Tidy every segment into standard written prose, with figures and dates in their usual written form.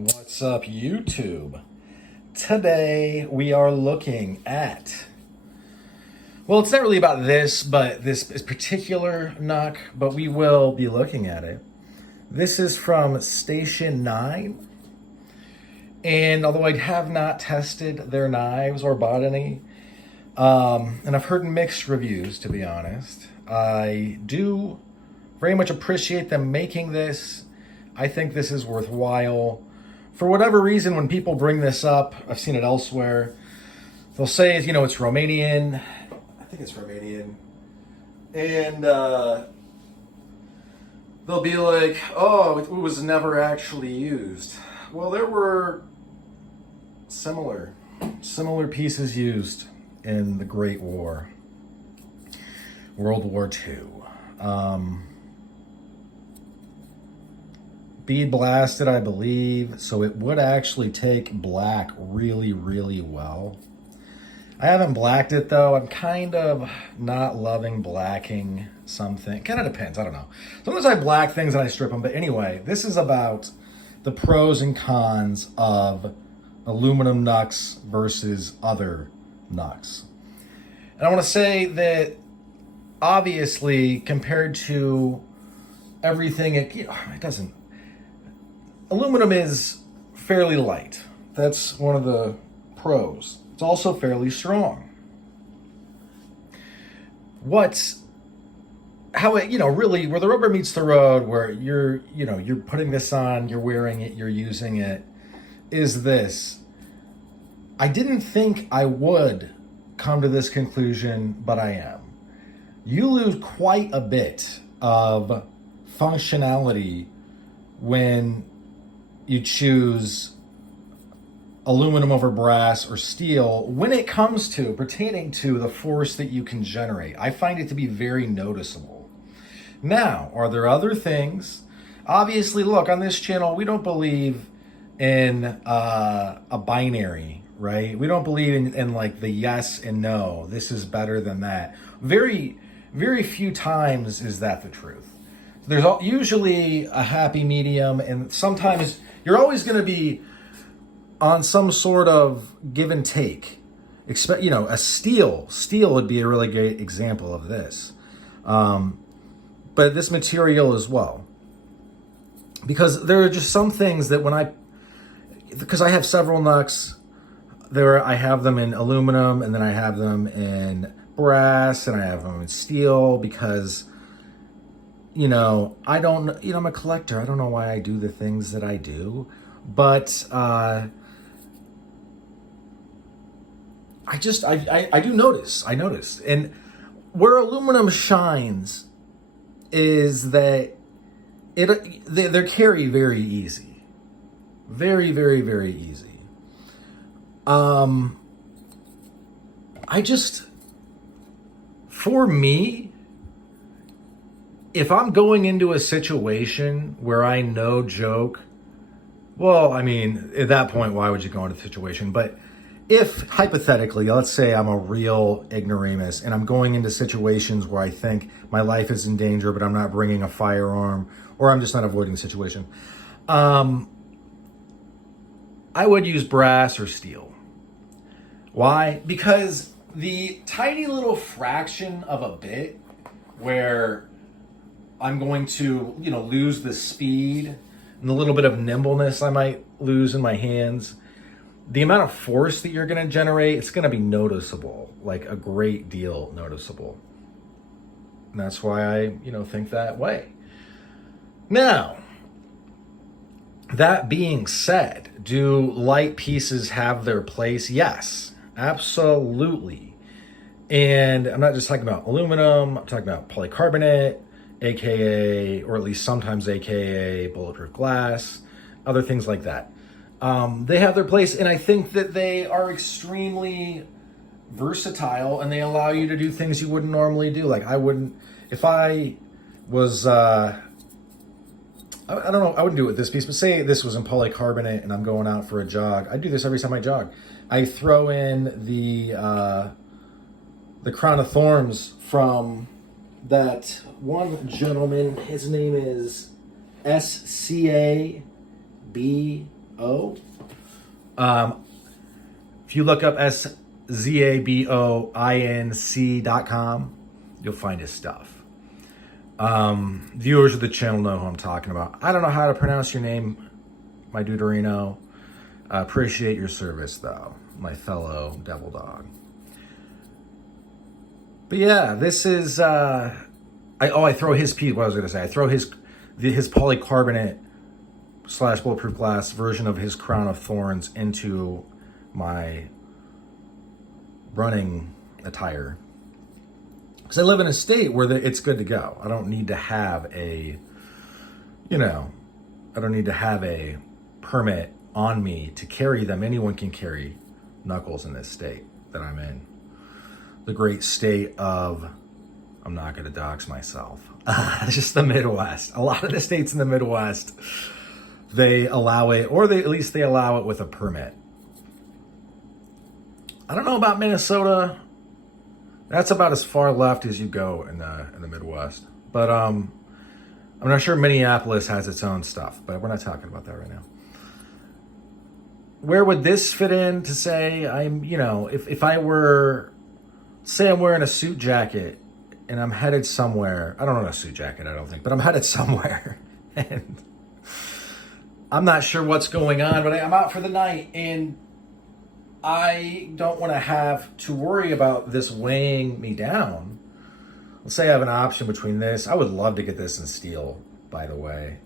What's up, YouTube? Today we are looking at, well, it's not really about this, but this particular knuck, but we will be looking at it. This is from Station 9, and although I have not tested their knives or bought any, and I've heard mixed reviews, to be honest, I do very much appreciate them making this. I think this is worthwhile. For whatever reason, when people bring this up, I've seen it elsewhere, they'll say, it's Romanian. I think it's Romanian. And they'll be like, oh, it was never actually used. Well, there were similar pieces used in the Great War, World War II. Bead blasted, I believe, so it would actually take black really, really well. I haven't blacked it though. I'm kind of not loving blacking something. Kind of depends, I don't know. Sometimes I black things and I strip them, but anyway, this is about the pros and cons of aluminum knucks versus other knucks. And I want to say that obviously compared to everything, it doesn't. Aluminum is fairly light. That's one of the pros. It's also fairly strong. Really, where the rubber meets the road, where you're putting this on, you're wearing it, you're using it, is this. I didn't think I would come to this conclusion, but I am. You lose quite a bit of functionality when you choose aluminum over brass or steel when it comes to pertaining to the force that you can generate. I find it to be very noticeable. Now, are there other things? Obviously, look, on this channel, we don't believe in a binary, right? We don't believe in like the yes and no. This is better than that. Very, very few times is that the truth. There's usually a happy medium, and sometimes you're always going to be on some sort of give and take. A steel would be a really great example of this. But this material as well. Because there are just some things that because I have several knucks, I have them in aluminum, and then I have them in brass, and I have them in steel, because I'm a collector. I don't know why I do the things that I do, but I do notice. I notice. And where aluminum shines is that they're carry very easy. Very, very, very easy. For me, if I'm going into a situation where I no joke, well, I mean, at that point, why would you go into a situation? But if, hypothetically, let's say I'm a real ignoramus and I'm going into situations where I think my life is in danger, but I'm not bringing a firearm, or I'm just not avoiding the situation, I would use brass or steel. Why? Because the tiny little fraction of a bit where I'm going to, lose the speed and the little bit of nimbleness I might lose in my hands, the amount of force that you're going to generate, it's going to be noticeable, like a great deal noticeable. And that's why I, think that way. Now, that being said, do light pieces have their place? Yes, absolutely. And I'm not just talking about aluminum, I'm talking about polycarbonate, AKA, or at least sometimes AKA bulletproof glass, other things like that. They have their place, and I think that they are extremely versatile, and they allow you to do things you wouldn't normally do. Like I wouldn't do it with this piece, but say this was in polycarbonate and I'm going out for a jog. I do this every time I jog. I throw in the crown of thorns from that one gentleman. His name is SCAB If you look up SZABOINC.com, you'll find his stuff. Viewers of the channel know who I'm talking about. I don't know how to pronounce your name, my Deuterino. I appreciate your service, though, my fellow devil dog. But yeah, this is, I throw his piece, what I was going to say, I throw his polycarbonate / bulletproof glass version of his crown of thorns into my running attire. Because I live in a state where it's good to go. I don't need to have a permit on me to carry them. Anyone can carry knuckles in this state that I'm in. The great state of, I'm not going to dox myself. It's just the Midwest. A lot of the states in the Midwest, they allow it, or at least they allow it with a permit. I don't know about Minnesota. That's about as far left as you go in the Midwest. But I'm not sure Minneapolis has its own stuff, but we're not talking about that right now. Where would this fit in to say if I were, say I'm wearing a suit jacket and I'm headed somewhere. I don't own a suit jacket, I don't think, but I'm headed somewhere. And I'm not sure what's going on, but I'm out for the night and I don't want to have to worry about this weighing me down. Let's say I have an option between this. I would love to get this in steel, by the way.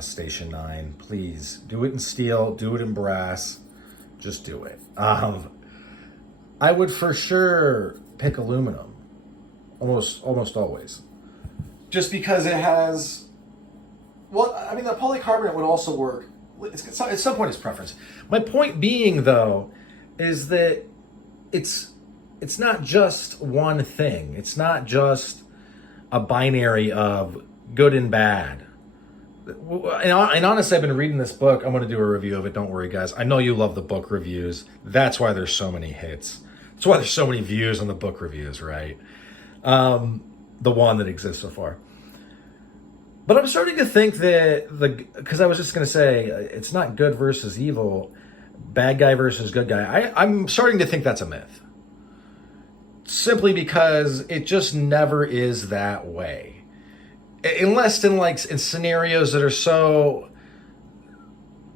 Station 9, please do it in steel, do it in brass, just do it. I would for sure pick aluminum, almost always, just because it has. Well, I mean, the polycarbonate would also work. At some point, it's preference. My point being, though, is that it's not just one thing. It's not just a binary of good and bad. And honestly, I've been reading this book. I'm going to do a review of it. Don't worry, guys. I know you love the book reviews. That's why there's so many hits. That's why there's so many views on the book reviews, right? The one that exists so far. But I'm starting to think that because I was just going to say, it's not good versus evil, bad guy versus good guy. I'm starting to think that's a myth. Simply because it just never is that way. Unless in scenarios that are so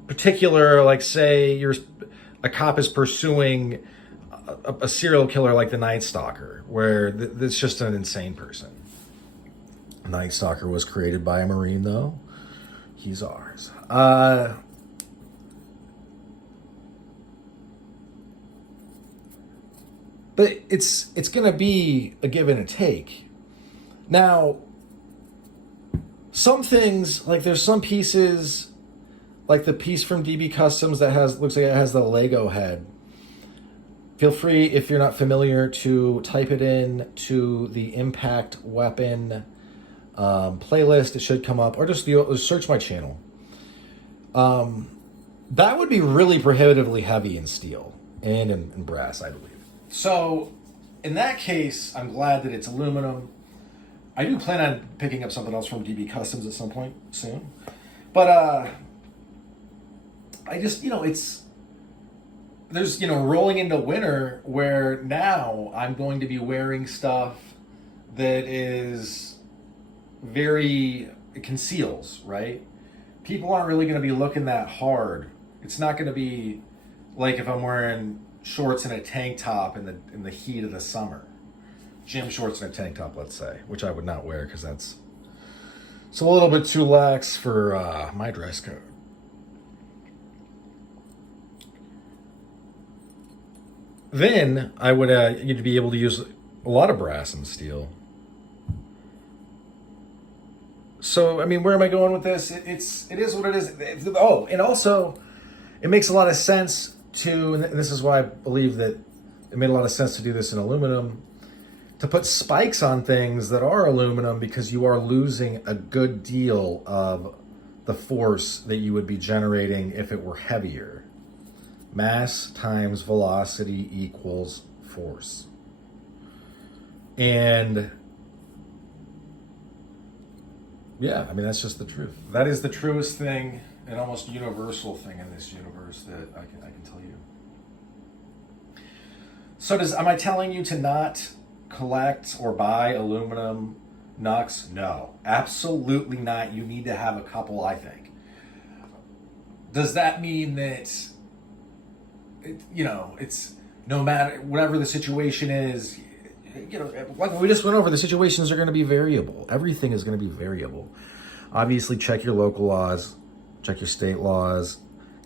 particular, like say a cop is pursuing a serial killer like the Night Stalker, where it's just an insane person. Night Stalker was created by a Marine, though. He's ours. But it's going to be a give and a take. Now, some things, like there's some pieces, like the piece from DB Customs that looks like it has the Lego head. Feel free, if you're not familiar, to type it in to the Impact Weapon playlist. It should come up, or just search my channel. That would be really prohibitively heavy in steel and in brass, I believe. So in that case, I'm glad that it's aluminum. I do plan on picking up something else from DB Customs at some point soon. But I just, there's, rolling into winter where now I'm going to be wearing stuff that is it conceals, right? People aren't really going to be looking that hard. It's not going to be like if I'm wearing shorts and a tank top in the heat of the summer. Gym shorts and a tank top, let's say, which I would not wear because it's a little bit too lax for my dress code. Then I would you'd be able to use a lot of brass and steel. So I mean, where am I going with this? It is what it is. Oh, and also, it makes a lot of sense and this is why I believe that it made a lot of sense to do this in aluminum, to put spikes on things that are aluminum, because you are losing a good deal of the force that you would be generating if it were heavier. Mass times velocity equals force. And yeah, I mean, that's just the truth. That is the truest thing an almost universal thing in this universe that I can tell you. So am I telling you to not collect or buy aluminum Knucks? No, absolutely not. You need to have a couple, I think. Does that mean that, it's no matter, whatever the situation is, like we just went over, the situations are going to be variable. Everything is going to be variable. Obviously, check your local laws, check your state laws,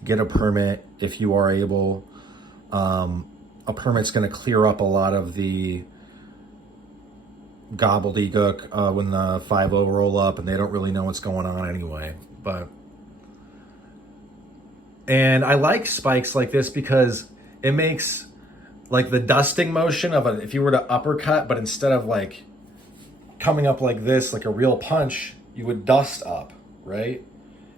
get a permit if you are able. A permit's going to clear up a lot of the gobbledygook when the 5-0 roll up and they don't really know what's going on anyway. And I like spikes like this because it makes like the dusting motion of if you were to uppercut, but instead of like coming up like this, like a real punch, you would dust up, right?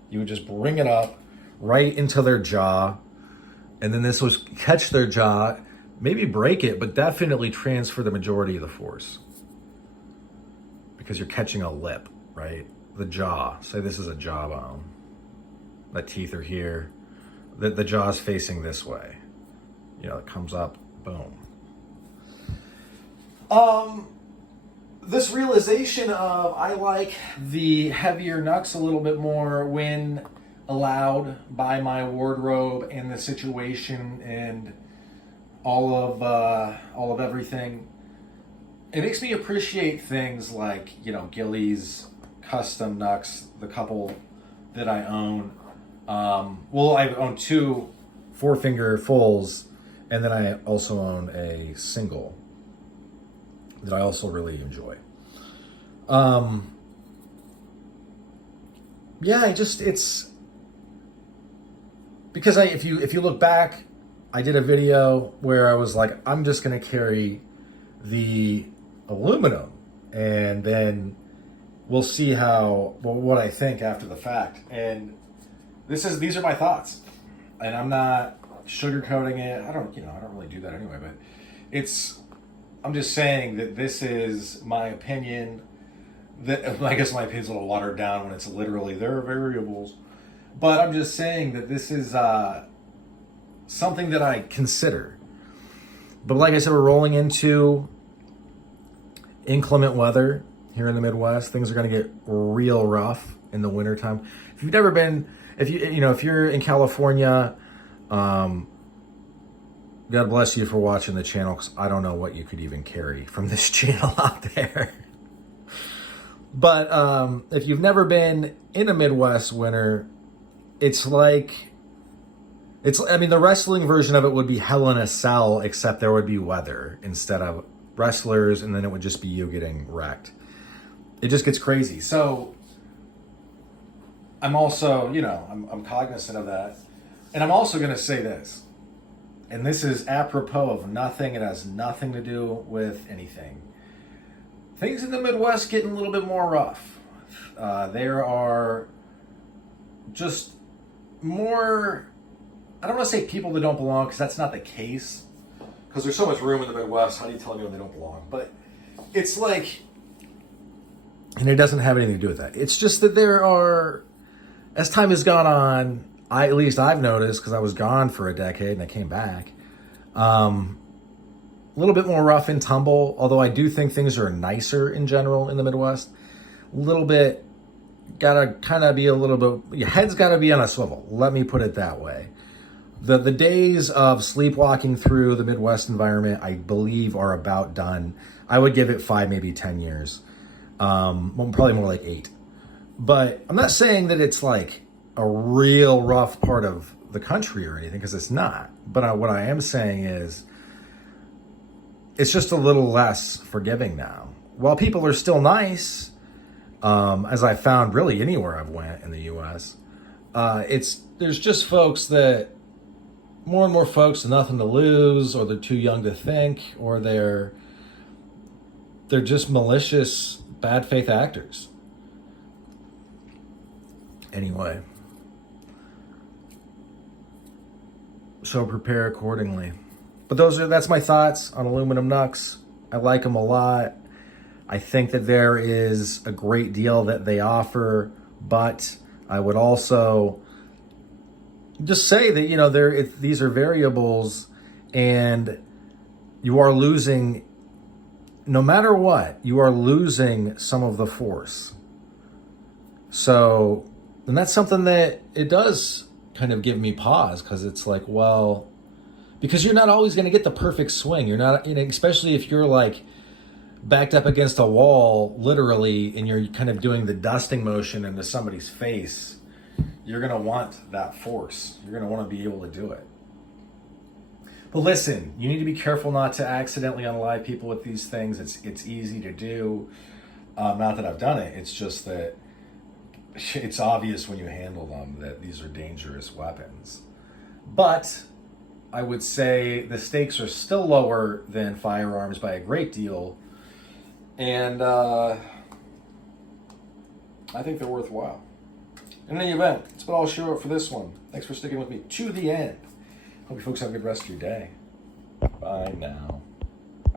You would just bring it up right into their jaw. And then this would catch their jaw, maybe break it, but definitely transfer the majority of the force. Because you're catching a lip, right? The jaw. Say this is a jawbone. The teeth are here. The jaw's facing this way. It comes up, boom. This realization of I like the heavier Knucks a little bit more when allowed by my wardrobe and the situation and all of everything. It makes me appreciate things like, Gillies custom Knucks, the couple that I own. I own 2 4-finger fulls, and then I also own a single that I also really enjoy. It's because if you look back, I did a video where I was like, I'm just gonna carry the aluminum, and then we'll see what I think after the fact. And these are my thoughts, and I'm not sugarcoating it. I don't really do that anyway, but I'm just saying that this is my opinion. That I guess my opinion's a little watered down when it's literally there are variables, but I'm just saying that this is something that I consider. But like I said, we're rolling into inclement weather here in the Midwest. Things are going to get real rough in the wintertime. If you've never been, if you're in California, God bless you for watching the channel, because I don't know what you could even carry from this channel out there. But if you've never been in a Midwest winter, the wrestling version of it would be Hell in a Cell, except there would be weather instead of wrestlers, and then it would just be you getting wrecked. It just gets crazy. So I'm also, I'm cognizant of that. And I'm also going to say this, and this is apropos of nothing. It has nothing to do with anything. Things in the Midwest getting a little bit more rough. There are just more, I don't want to say people that don't belong, because that's not the case. Because there's so much room in the Midwest. How do you tell anyone they don't belong? But it's like, and it doesn't have anything to do with that. It's just that there are, as time has gone on, at least I've noticed, because I was gone for a decade and I came back, a little bit more rough and tumble, although I do think things are nicer in general in the Midwest. A little bit, gotta kind of be a little bit, your head's gotta be on a swivel. Let me put it that way. The days of sleepwalking through the Midwest environment, I believe, are about done. I would give it 5, maybe 10 years. Probably more like 8. But I'm not saying that it's like a real rough part of the country or anything, because it's not. But what I am saying is, it's just a little less forgiving now. While people are still nice, as I found really anywhere I've went in the U.S., there's just folks that, more and more folks with nothing to lose, or they're too young to think, or they're just malicious, bad faith actors. Anyway, so prepare accordingly. But that's my thoughts on Aluminum Knucks. I like them a lot. I think that there is a great deal that they offer, but I would also just say that, you know, these are variables, and you are losing, no matter what, you are losing some of the force. So, and that's something that it does kind of give me pause, because it's like, well, because you're not always going to get the perfect swing. You're not, you know, especially if you're like backed up against a wall, literally, and you're kind of doing the dusting motion into somebody's face. You're going to want that force. You're going to want to be able to do it. But listen, you need to be careful not to accidentally unalive people with these things. It's easy to do. Not that I've done it. It's just that it's obvious when you handle them that these are dangerous weapons. But I would say the stakes are still lower than firearms by a great deal. And I think they're worthwhile. In any event, that's what I'll show up for this one. Thanks for sticking with me to the end. Hope you folks have a good rest of your day. Bye now.